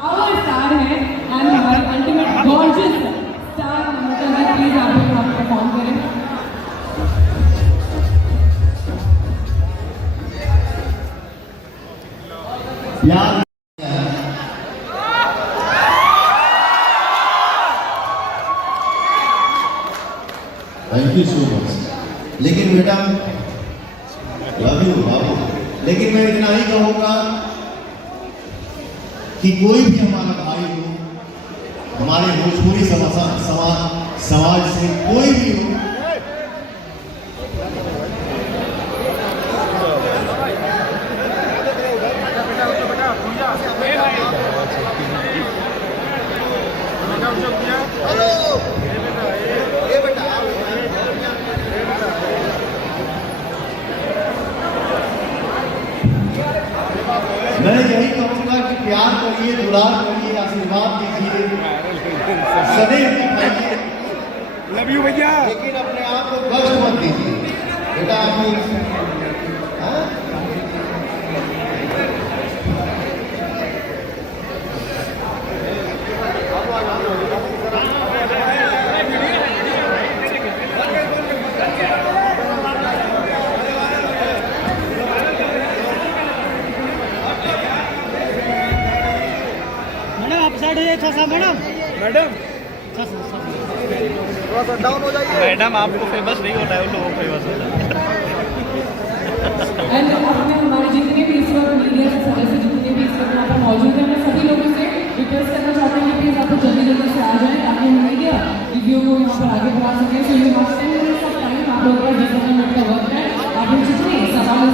Power star है and हमारे ultimate gorgeous star Namrata ji, please आप लोग यहाँ परफॉर्म करें। यार थैंक यू सो मच। लेकिन बेटा लव यू बाबू, लेकिन मैं इतना ही कहूंगा कि कोई भी हमारा भाई हो, हमारे भोजपुरी समाज से कोई भी हो, मैं यही कहूंगा कि प्यार करिए, दुलार करिए, आशीर्वाद दीजिए, सदैव दिखाइए, लव यू भैया, लेकिन अपने आप को कष्ट मत दीजिए बेटा। मैडम आप साइड है थोड़ा सा मैडम थोड़ा सा डाउन हो जाइए। मैडम आपको फेमस नहीं होता है, उन लोगों को फेमस होता है। एंड अपने हमारे जितने भी इस वक्त मीडिया के सदस्य जितने भी इस वक्त यहाँ पर मौजूद हैं, मैं सभी लोगों से रिक्वेस्ट करना चाहते हैं कि प्लीज आप जल्दी जल्दी से आ जाएं ताकि हम मीडिया रिव्यू को यहाँ पर आगे बढ़ा सकें। So you have 10 minutes of time, आप लोगों का 10 मिनट का वक्त है। आप जितने सवाल